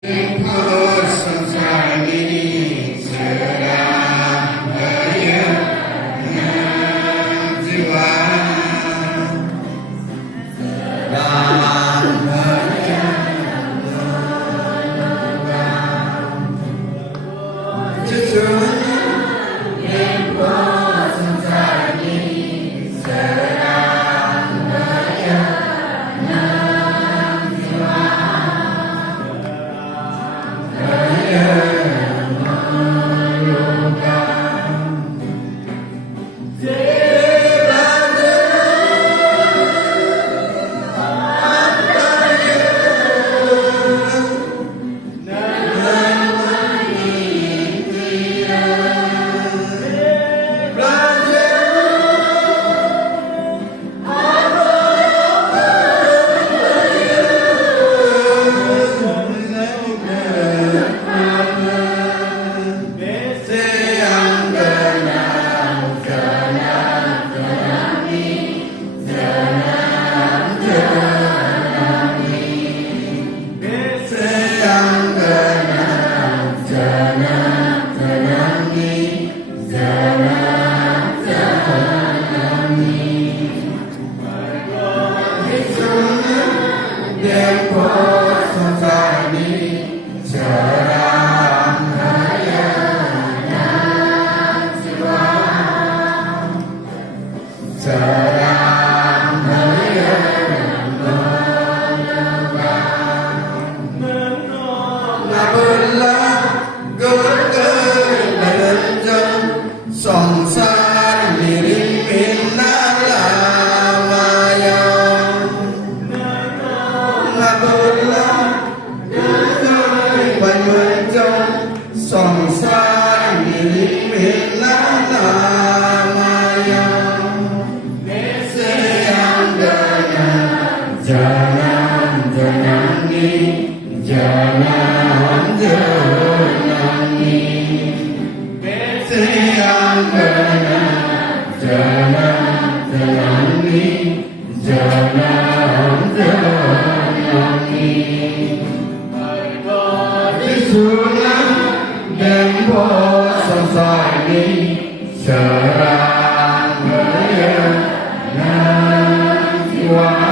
Tempo samsara ini sedang beriana jiwa sedang beriana jujurnya tempo samsara ini sedang beriana jiwa Tempo samsara ini sedang beriana jiwa sedang beriana Nabilah kekelanjan samsara miring minalamaya samsara milik minalamaya sayang dengan jangan-jangangi jangan-jangangi sayang dengan jangan-jangangi jangan-jangangi Tempo samsara ini sedang beriana jiwa